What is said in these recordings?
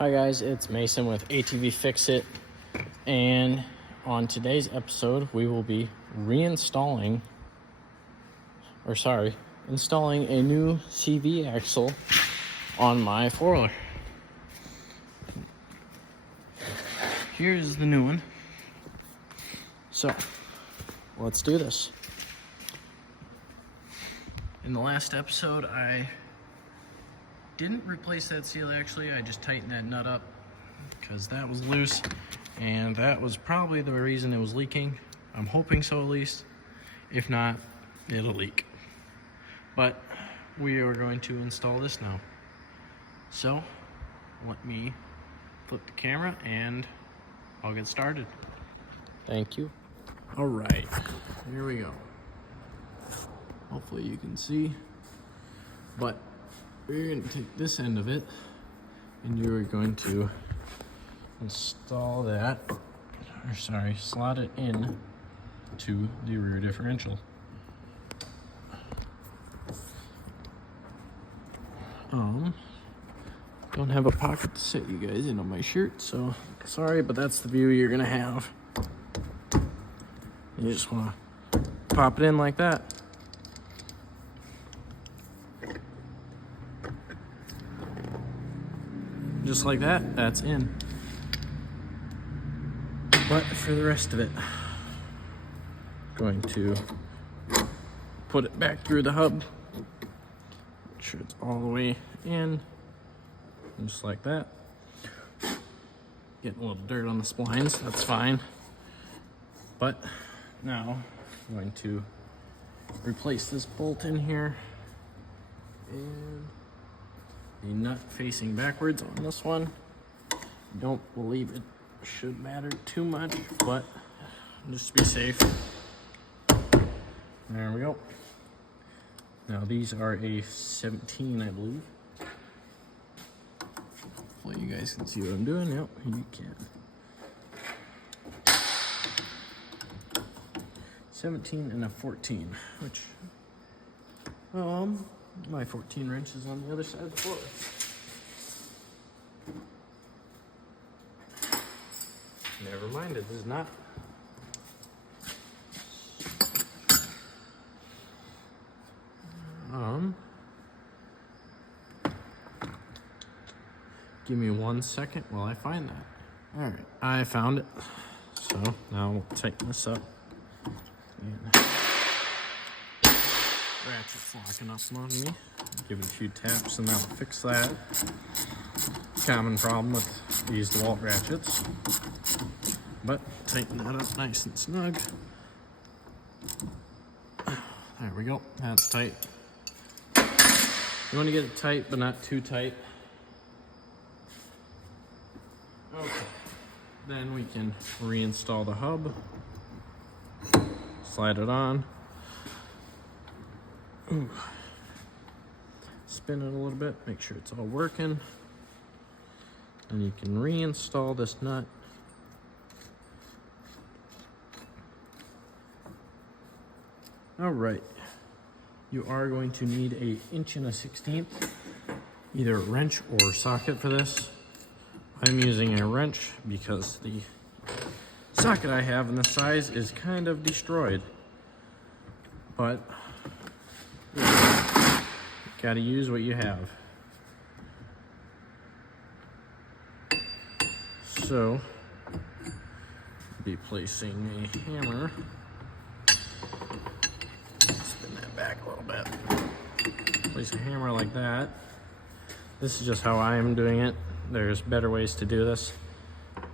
Hi guys, it's Mason with ATV Fix It, and on today's episode we will be installing a new CV axle on my four-wheeler. Here's the new one. So, let's do this. In the last episode, I didn't replace that seal actually. I just tightened that nut up because that was loose, and that was probably the reason it was leaking. I'm hoping so, at least. If not, it'll leak. But we are going to install this now. So let me flip the camera and I'll get started. Thank you. All right, here we go. Hopefully you can see, but we're going to take this end of it and you're going to install that, slot it in to the rear differential. Don't have a pocket to set you guys in on my shirt, so sorry, but that's the view you're gonna have. You just wanna pop it in like that. Just like that, that's in. But for the rest of it, going to put it back through the hub. Make sure it's all the way in, just like that. Getting a little dirt on the splines, that's fine. But now I'm going to replace this bolt in here, and the nut facing backwards on this one. Don't believe it should matter too much, but just to be safe. There we go. Now these are a 17, I believe. Hopefully you guys can see what I'm doing. Yep, you can. 17 and a 14, which, my 14 wrench is on the other side of the floor. Never mind, it is not. Give me 1 second while I find that. All right, I found it. So now we'll tighten this up. And ratchet's locking up on me. Give it a few taps and that'll fix that. Common problem with these DeWalt ratchets. But tighten that up nice and snug. There we go, that's tight. You want to get it tight, but not too tight. Okay, then we can reinstall the hub. Slide it on. Ooh. Spin it a little bit, make sure it's all working. And you can reinstall this nut. All right, you are going to need an 1 1/16", either a wrench or socket for this. I'm using a wrench because the socket I have in this size is kind of destroyed, but gotta use what you have. So, be placing a hammer. Spin that back a little bit. Place a hammer like that. This is just how I am doing it. There's better ways to do this,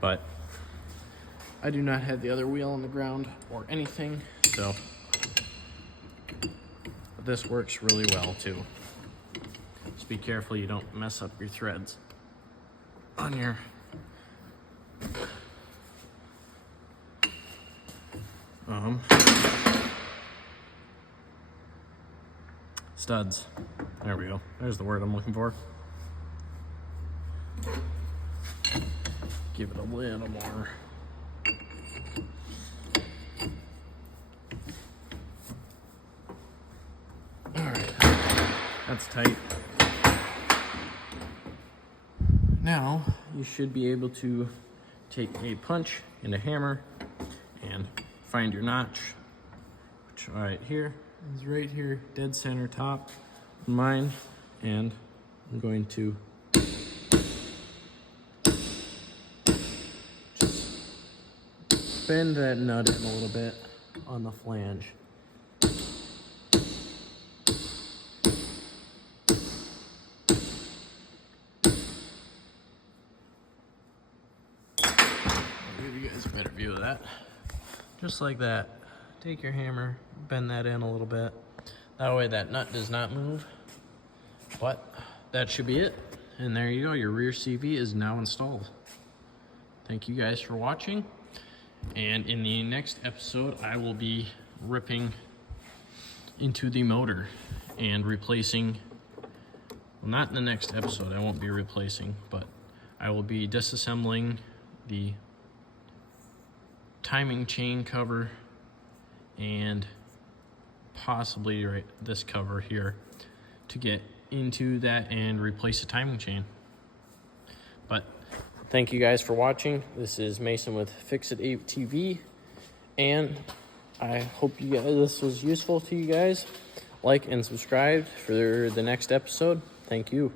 but I do not have the other wheel on the ground or anything, so this works really well too. Just be careful you don't mess up your threads on your studs. There we go. There's the word I'm looking for. Give it a little more. All right, that's tight. Now you should be able to take a punch and a hammer and find your notch, which right here is right here, dead center top of mine, and I'm going to just bend that nut in a little bit on the flange. I'll give you guys a better view of that. Just like that. Take your hammer, bend that in a little bit. That way that nut does not move. But that should be it. And there you go, your rear CV is now installed. Thank you guys for watching. And in the next episode, I will be ripping into the motor and replacing, well, not in the next episode, I won't be replacing, but I will be disassembling the timing chain cover and possibly this cover here to get into that and replace the timing chain. But thank you guys for watching. This is Mason with Fix It TV, and I hope you guys, this was useful to you guys. Like and subscribe for the next episode. Thank you.